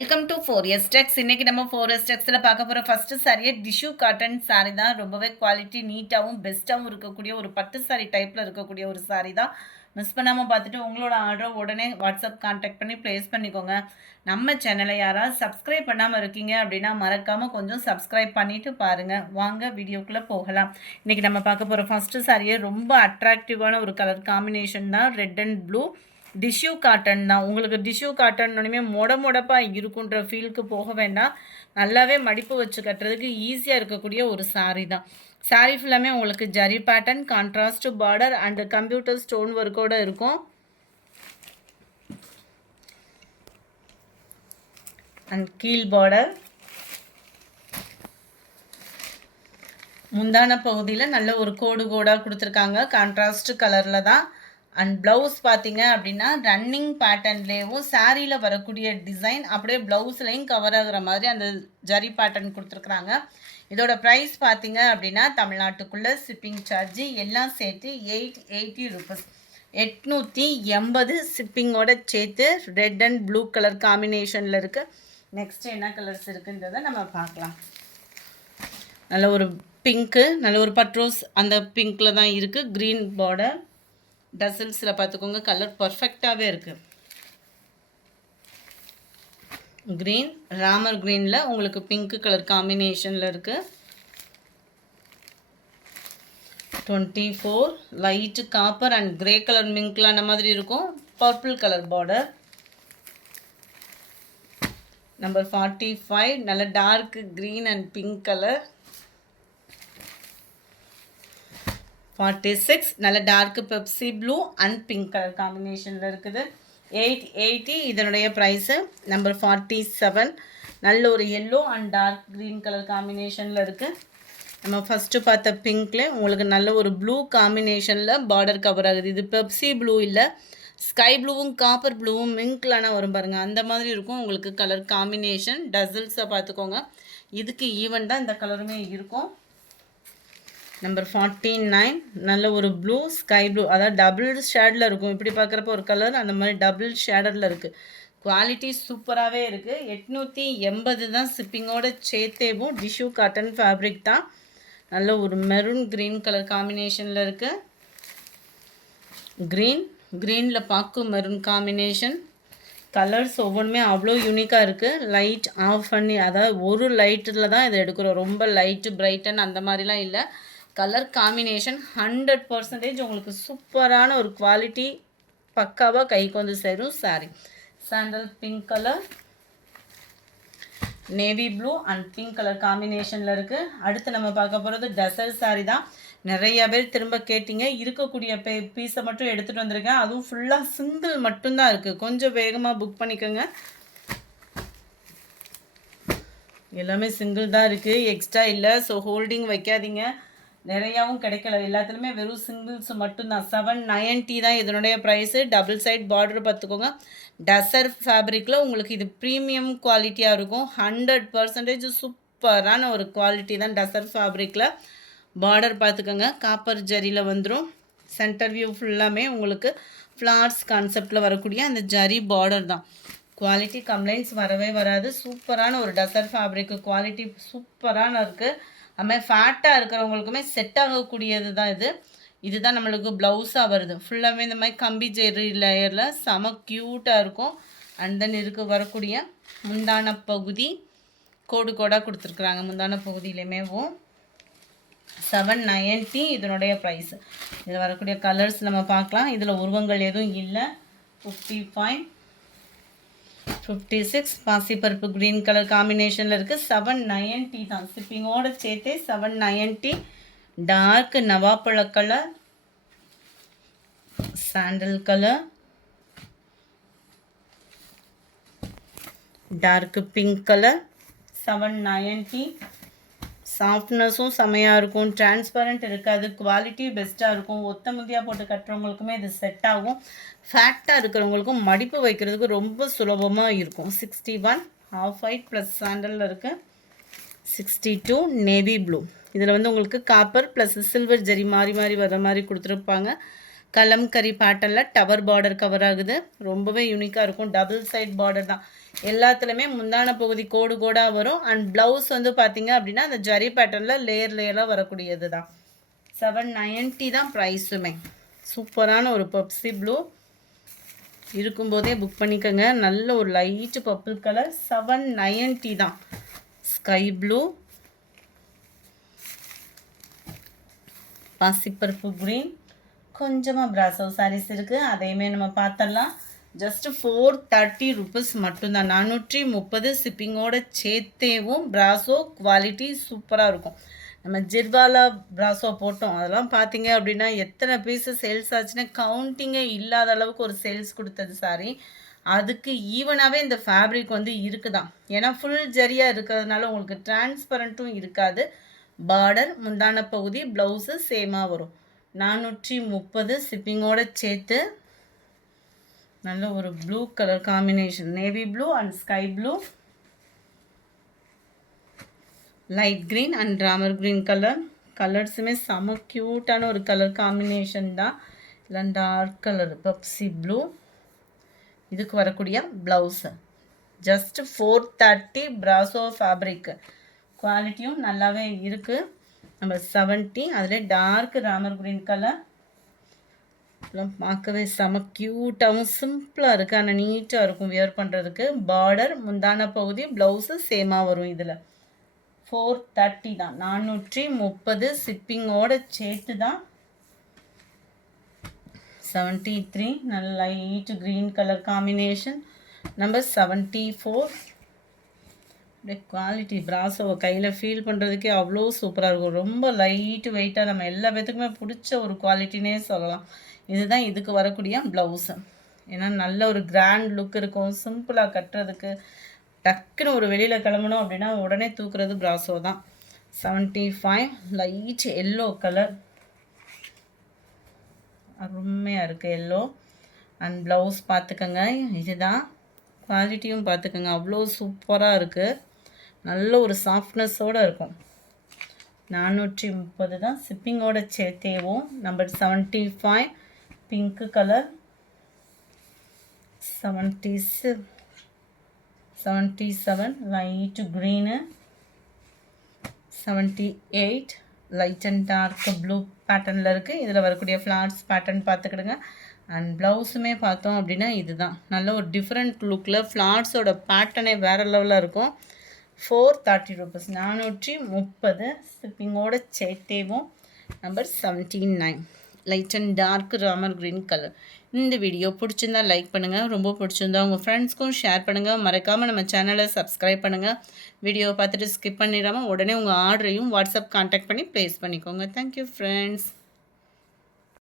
Welcome to 4S Tex. இன்னைக்கு நம்ம 4S Texல பார்க்க போகிற ஃபர்ஸ்ட் சாரியே டிஷ்யூ காட்டன் சாரி தான். ரொம்பவே குவாலிட்டி நீட்டாகவும் பெஸ்ட்டாகவும் இருக்கக்கூடிய ஒரு பட்டு சாரி டைப்பில் இருக்கக்கூடிய ஒரு சாரி தான். மிஸ் பண்ணாமல் பார்த்துட்டு உங்களோட ஆர்டரை உடனே வாட்ஸ்அப் கான்டாக்ட் பண்ணி ப்ளேஸ் பண்ணிக்கோங்க. நம்ம சேனலை யாராவது சப்ஸ்கிரைப் பண்ணாமல் இருக்கீங்க அப்படின்னா மறக்காமல் கொஞ்சம் சப்ஸ்கிரைப் பண்ணிவிட்டு பாருங்கள். வாங்க வீடியோக்குள்ளே போகலாம். இன்றைக்கி நம்ம பார்க்க போகிற ஃபஸ்ட்டு சாரியே ரொம்ப அட்ராக்டிவான ஒரு கலர் காம்பினேஷன் தான். Red and blue tissue cotton தான். உங்களுக்கு டிஷ்யூ காட்டன்னொன்னுமே மொடப்பாக இருக்குன்ற ஃபீலுக்கு போக வேண்டாம். நல்லாவே மடிப்பு வச்சு கட்டுறதுக்கு ஈஸியாக இருக்கக்கூடிய ஒரு சாரீ தான். சாரீ ஃபுல்லாமே உங்களுக்கு zari pattern, contrast border and computer stone ஒர்க்கோடு இருக்கும். அண்ட் கீழ் பார்டர். முந்தான பகுதியில் நல்ல ஒரு கோடாக கொடுத்துருக்காங்க. கான்ட்ராஸ்ட் கலரில் தான். அண்ட் ப்ளவுஸ் பார்த்தீங்க அப்படின்னா ரன்னிங் பேட்டர்ன்லேயும் சாரியில் வரக்கூடிய டிசைன் அப்படியே ப்ளவுஸ்லேயும் கவர் ஆகுற மாதிரி அந்த ஜரி பேட்டர்ன் கொடுத்துருக்குறாங்க. இதோட ப்ரைஸ் பார்த்தீங்க அப்படின்னா தமிழ்நாட்டுக்குள்ளே ஷிப்பிங் சார்ஜு எல்லாம் சேர்த்து 880 ருபீஸ், 880 ஷிப்பிங்கோட சேர்த்து. ரெட் அண்ட் ப்ளூ கலர் காம்பினேஷனில் இருக்குது. நெக்ஸ்ட் என்ன கலர்ஸ் இருக்குன்றதை நம்ம பார்க்கலாம். நல்ல ஒரு பிங்க்கு, நல்ல ஒரு பட்ரோஸ் அந்த பிங்க்கில் தான் இருக்குது. க்ரீன் பார்டர் டசல்ஸில் பார்த்துக்கோங்க. கலர் பர்ஃபெக்டாகவே இருக்குது. க்ரீன், ராமர் க்ரீனில் உங்களுக்கு பிங்க் கலர் காம்பினேஷனில் இருக்குது. 24 light copper and grey colour மிங்க்லாம் அந்த மாதிரி இருக்கும். Purple colour border. நம்பர் 45 நல்ல dark green and pink colour. 46 நல்ல dark Pepsi blue and pink colour காம்பினேஷனில் இருக்குது. 880 இதனுடைய ப்ரைஸு. நம்பர் 47 நல்ல ஒரு yellow and dark green colour காம்பினேஷனில் இருக்குது. நம்ம ஃபஸ்ட்டு பார்த்த பிங்க்ல உங்களுக்கு நல்ல ஒரு ப்ளூ காம்பினேஷனில் பார்டர் கவர் ஆகுது. இது பெப்சி ப்ளூ இல்லை, ஸ்கை ப்ளூவும் காப்பர் ப்ளூவும் மிங்க்லான வரும் பாருங்கள், அந்த மாதிரி இருக்கும் உங்களுக்கு கலர் காம்பினேஷன். டசல்ஸை பார்த்துக்கோங்க. இதுக்கு ஈவன் தான் இந்த கலருமே இருக்கும். நம்பர் 49 நல்ல ஒரு ப்ளூ ஸ்கை ப்ளூ, அதாவது டபுள் ஷேடில் இருக்கும். இப்படி பார்க்குறப்ப ஒரு கலர், அந்த மாதிரி டபுள் ஷேடரில் இருக்குது. குவாலிட்டி சூப்பராகவே இருக்குது. 880 தான் ஷிப்பிங்கோட சேர்த்தேவும். டிஷ்யூ காட்டன் ஃபேப்ரிக் தான். நல்ல ஒரு மெரூன் க்ரீன் கலர் காம்பினேஷனில் இருக்குது. க்ரீனில் பாக்கு மெரூன் காம்பினேஷன். கலர்ஸ் ஒவ்வொன்றுமே அவ்வளோ யூனிக்காக இருக்குது. லைட் ஆஃப் பண்ணி, அதாவது ஒரு லைட்டில் தான் இதை எடுக்கிறோம். ரொம்ப லைட்டு பிரைட்டன் அந்த மாதிரிலாம் இல்லை. கலர் காம்பினேஷன் 100% உங்களுக்கு சூப்பரான ஒரு குவாலிட்டி பக்காவாக கைக்கு வந்து சேரும் sorry. Sandal pink colour, navy blue and pink colour காம்பினேஷனில் இருக்குது. அடுத்து நம்ம பார்க்க போகிறது டசல் சாரி தான். நிறையா பேர் திரும்ப கேட்டிங்க. இருக்கக்கூடிய பீஸை மட்டும் எடுத்துகிட்டு வந்திருக்கேன். அதுவும் ஃபுல்லாக சிங்கிள் மட்டும்தான் இருக்குது. கொஞ்சம் வேகமாக புக் பண்ணிக்கோங்க. எல்லாமே சிங்கிள் தான் இருக்குது, எக்ஸ்ட்ரா இல்லை. ஸோ ஹோல்டிங் வைக்காதீங்க. நிறையாவும் கிடைக்கல. எல்லாத்துலேயுமே வெறும் சிங்கிள்ஸ் மட்டும்தான். 790 தான் இதனுடைய ப்ரைஸு. டபுள் சைட் பார்டர் பார்த்துக்கோங்க. டசர் ஃபேப்ரிக்கில் உங்களுக்கு இது ப்ரீமியம் குவாலிட்டியாக இருக்கும். 100% சூப்பரான ஒரு குவாலிட்டி தான் டசர் ஃபேப்ரிக்கில். பார்டர் பார்த்துக்கோங்க, காப்பர் ஜரியில் வந்துடும். சென்டர் வியூ ஃபுல்லாமே உங்களுக்கு ஃப்ளார்ஸ் கான்செப்டில் வரக்கூடிய அந்த ஜரி பார்டர் தான். குவாலிட்டி கம்ப்ளைண்ட்ஸ் வரவே வராது. சூப்பரான ஒரு டசர் ஃபேப்ரிக்கு குவாலிட்டி சூப்பரான இருக்குது. அதுமாதிரி ஃபேட்டாக இருக்கிறவங்களுக்குமே செட் ஆகக்கூடியது தான் இது. இதுதான் நம்மளுக்கு ப்ளவுஸாக வருது. ஃபுல்லாகவே இந்த மாதிரி கம்பி ஜெரி லேயரில் செம க்யூட்டாக இருக்கும். அண்ட் தென் இதுக்கு வரக்கூடிய முந்தான பகுதி கோடாக கொடுத்துருக்குறாங்க. முந்தான பகுதியிலையுமேவும் 790 இதனுடைய ப்ரைஸு. இதில் வரக்கூடிய கலர்ஸ் நம்ம பார்க்கலாம். இதில் உருவங்கள் எதுவும் இல்லை. 55 56 பாசிப்பருப்பு க்ரீன் கலர் காம்பினேஷனில் இருக்குது. 790 தான் ஷிப்பிங்கோடு சேர்த்தே 790. டார்க் நவாப்பழ colour, sandal colour, dark pink colour. 790. சாஃப்ட்னஸும் செமையாக இருக்கும். டிரான்ஸ்பரண்ட் இருக்காது. குவாலிட்டி பெஸ்ட்டாக இருக்கும். ஒத்த முதியாக போட்டு கட்டுறவங்களுக்குமே இது செட் ஆகும். ஃபேக்டாக இருக்கிறவங்களுக்கும் மடிப்பு வைக்கிறதுக்கு ரொம்ப சுலபமாக இருக்கும். 61 ஹாஃப் ஒயிட் ப்ளஸ் சாண்டலில் இருக்குது. 62 நேவி ப்ளூ. இதில் வந்து உங்களுக்கு காப்பர் ப்ளஸ் சில்வர் ஜரி மாறி வர மாதிரி கொடுத்துருப்பாங்க. கலம்கரி பேட்டர்னில் டவர் பார்டர் கவர் ஆகுது. ரொம்பவே யூனிக்காக இருக்கும். டபுள் சைட் பார்டர் தான். எல்லாத்துலேயுமே முந்தான பகுதி கோடு கோடாக வரும். அண்ட் ப்ளவுஸ் வந்து பார்த்தீங்க அப்படின்னா அந்த ஜரி பேட்டர்னில் லேயராக வரக்கூடியது தான். 790 தான் ப்ரைஸுமே. சூப்பரான ஒரு பப்ஸி ப்ளூ இருக்கும்போதே புக் பண்ணிக்கோங்க. நல்ல ஒரு லைட்டு பர்பிள் கலர். 790 தான். ஸ்கை ப்ளூ, பாசிப்பருப்பு க்ரீன், கொஞ்சமாக பிராசோ சாரீஸ் இருக்குது, அதையுமே நம்ம பார்த்துடலாம். ஜஸ்ட் 430 ருபீஸ் மட்டும்தான். 430 ஷிப்பிங்கோட சேர்த்தேவும். பிராசோ குவாலிட்டி சூப்பராக இருக்கும். நம்ம ஜிர்வாலா பிராசோ போட்டோம், அதெல்லாம் பார்த்தீங்க அப்படின்னா எத்தனை பீஸு சேல்ஸ் ஆச்சுன்னா கவுண்டிங்கே இல்லாத அளவுக்கு ஒரு சேல்ஸ் கொடுத்தது சாரி. அதுக்கு ஈவனாகவே இந்த ஃபேப்ரிக் வந்து இருக்குதான். ஏன்னா ஃபுல் ஜரியாக இருக்கிறதுனால உங்களுக்கு டிரான்ஸ்பரண்ட்டும் இருக்காது. பார்டர், முந்தான பகுதி, ப்ளவுஸு சேமாக வரும். 430 ஷிப்பிங்கோட சேர்த்து. நல்ல ஒரு blue colour combination, navy blue and sky blue, light green and Ramar green colour. கலர்ஸுமே செம க்யூட்டான ஒரு கலர் காம்பினேஷன் தான். இல்லை டார்க் கலர் பப்ஸி ப்ளூ. இதுக்கு வரக்கூடிய ப்ளவுஸு ஜஸ்ட் 430. பிராசோ ஃபேப்ரிக்கு குவாலிட்டியும் நல்லாவே இருக்குது. நம்பர் 70. அதில் டார்க் ராமர் க்ரீன் கலர். எல்லாம் பார்க்கவே செம க்யூட்டாகவும் சிம்பிளாக இருக்குது, ஆனால் நீட்டாக இருக்கும் வியர் பண்ணுறதுக்கு. பார்டர், முந்தான பகுதி, ப்ளவுஸு சேமாக வரும். இதில் 430 தான். 430 ஷிப்பிங்கோட சேர்த்து தான். 73. நல்ல light green colour combination. Number 74. அப்படியே குவாலிட்டி பிராசோவை கையில் ஃபீல் பண்ணுறதுக்கே அவ்வளோ சூப்பராக இருக்கும். ரொம்ப லைட்டு வெயிட்டாக, நம்ம எல்லா பேத்துக்குமே பிடிச்ச ஒரு குவாலிட்டினே சொல்லலாம். இதுதான் இதுக்கு வரக்கூடிய ப்ளவுஸு. ஏன்னா நல்ல ஒரு கிராண்ட் லுக் இருக்கும். சிம்பிளாக கட்டுறதுக்கு டக்குன்னு ஒரு வெளியில் கிளம்பணும் அப்படின்னா உடனே தூக்குறது பிராசோ தான். 75. லைட் எல்லோ கலர், அருமையாக இருக்குது எல்லோ. அண்ட் ப்ளவுஸ் பார்த்துக்கோங்க. இதுதான் குவாலிட்டியும் பார்த்துக்கோங்க, அவ்வளோ சூப்பராக இருக்குது. நல்ல ஒரு சாஃப்ட்னஸோடு இருக்கும். 430 தான். ஷிப்பிங்கோட சேர்த்தேவும். Number 75. Pink colour. 77 light green. 78 light and dark blue பேட்டர்னில் இருக்குது. இதில் வரக்கூடிய ஃப்ளார்ஸ் பேட்டர்ன் பார்த்துக்கிடுங்க. அண்ட் ப்ளவுஸுமே பார்த்தோம் அப்படின்னா இதுதான். நல்ல ஒரு டிஃப்ரெண்ட் லுக்கில் ஃப்ளார்ஸோட பேட்டர்னே வேறு லெவலில் இருக்கும். 430 ருபீஸ். 430 ஷிப்பிங்கோட சேர்த்தேவும். Number 79. Light and dark Ramar green colour. இந்த வீடியோ பிடிச்சிருந்தா லைக் பண்ணுங்கள். ரொம்ப பிடிச்சிருந்தா உங்கள் ஃப்ரெண்ட்ஸ்க்கும் ஷேர் பண்ணுங்கள். மறக்காமல் நம்ம சேனலை சப்ஸ்கிரைப் பண்ணுங்கள். வீடியோவை பார்த்துட்டு ஸ்கிப் பண்ணிடாமல் உடனே உங்கள் ஆர்டரையும் வாட்ஸ்அப் கான்டாக்ட் பண்ணி ப்ளேஸ் பண்ணிக்கோங்க. Thank you friends.